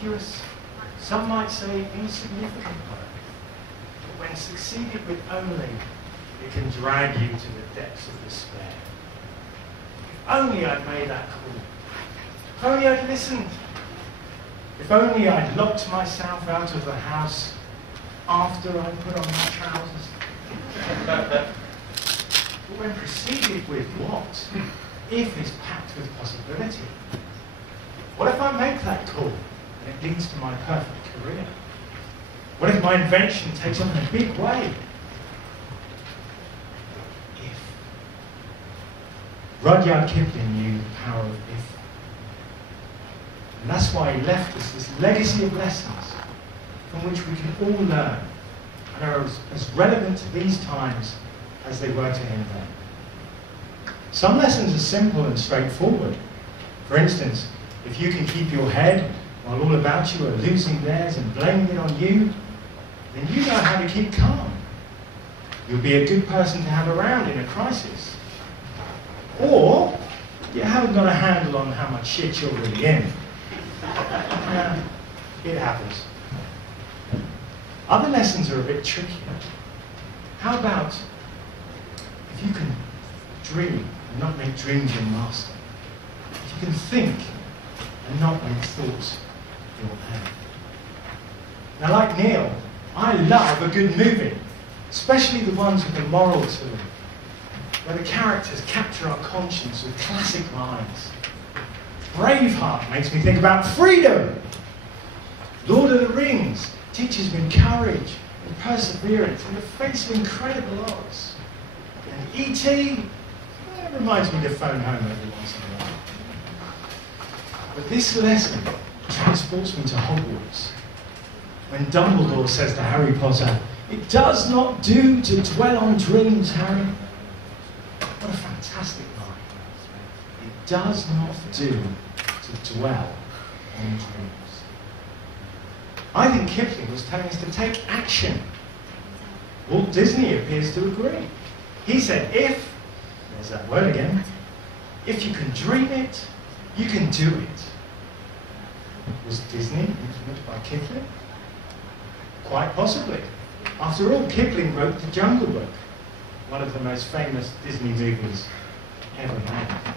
inconspicuous, some might say insignificant poem. But when succeeded with only, it can drag you to the depths of despair. If only I'd made that call. If only I'd listened. If only I'd locked myself out of the house after I'd put on my trousers. But when proceeded with what? If is packed with possibility. What if I make that call and it leads to my perfect career? What if my invention takes on a big way? If. Rudyard Kipling knew the power of if. And that's why he left us this legacy of lessons from which we can all learn and are as relevant to these times as they were to him then. Some lessons are simple and straightforward. For instance, if you can keep your head while all about you are losing theirs and blaming it on you, then you know how to keep calm. You'll be a good person to have around in a crisis. Or, you haven't got a handle on how much shit you're really in. It happens. Other lessons are a bit trickier. How about if you can dream and not make dreams your master? If you can think and not make thoughts your own. Now, like Neil, I love a good movie, especially the ones with a moral to them, where the characters capture our conscience with classic lines. Braveheart makes me think about freedom. Lord of the Rings teaches me courage and perseverance in the face of incredible odds. And E.T. reminds me to phone home every once in a while. But this lesson transports me to Hogwarts. When Dumbledore says to Harry Potter, "It does not do to dwell on dreams, Harry." What a fantastic line. It does not do to dwell on dreams. I think Kipling was telling us to take action. Walt Disney appears to agree. He said, if, there's that word again, if you can dream it, you can do it. Was Disney influenced by Kipling? Quite possibly. After all, Kipling wrote The Jungle Book, one of the most famous Disney movies ever made.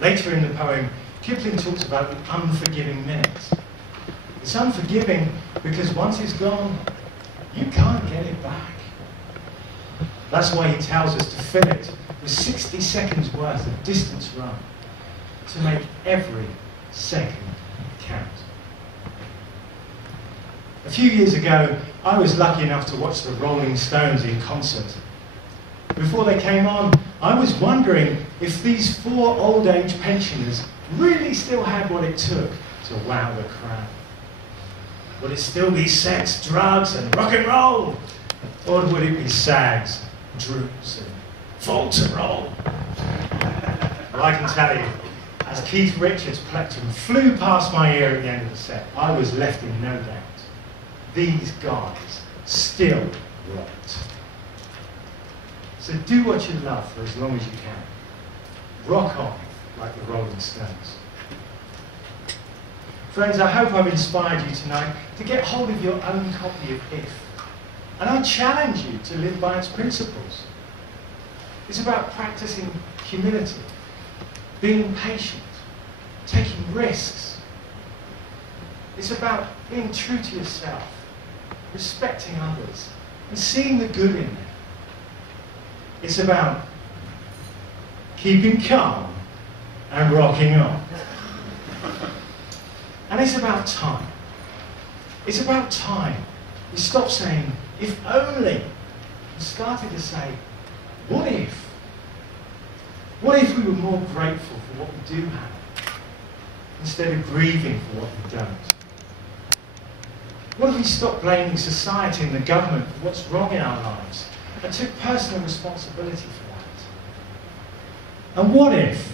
Later in the poem, Kipling talks about the unforgiving minute. It's unforgiving because once it's gone, you can't get it back. That's why he tells us to fill it with 60 seconds worth of distance run to make every second count. A few years ago, I was lucky enough to watch the Rolling Stones in concert. Before they came on, I was wondering if these 4 old age pensioners really still had what it took to wow the crowd. Would it still be sex, drugs, and rock and roll? Or would it be sags, droops, and falteroll? Well, I can tell you, as Keith Richards' plectrum flew past my ear at the end of the set, I was left in no doubt. These guys still rocked. So do what you love for as long as you can. Rock on like the Rolling Stones. Friends, I hope I've inspired you tonight to get hold of your own copy of If. And I challenge you to live by its principles. It's about practicing humility, being patient, taking risks. It's about being true to yourself, respecting others, and seeing the good in them. It's about keeping calm and rocking on. And it's about time. It's about time. We stop saying, if only, and started to say, what if? What if we were more grateful for what we do have, instead of grieving for what we don't? What if we stopped blaming society and the government for what's wrong in our lives, and took personal responsibility for that? And what if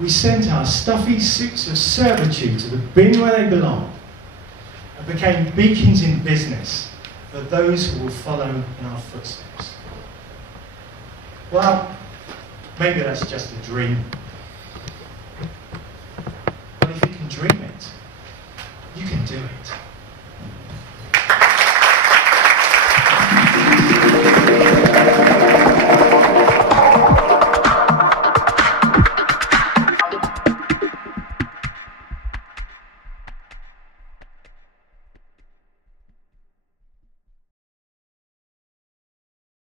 we sent our stuffy suits of servitude to the bin where they belong, and became beacons in business for those who will follow in our footsteps? Well, maybe that's just a dream. do it.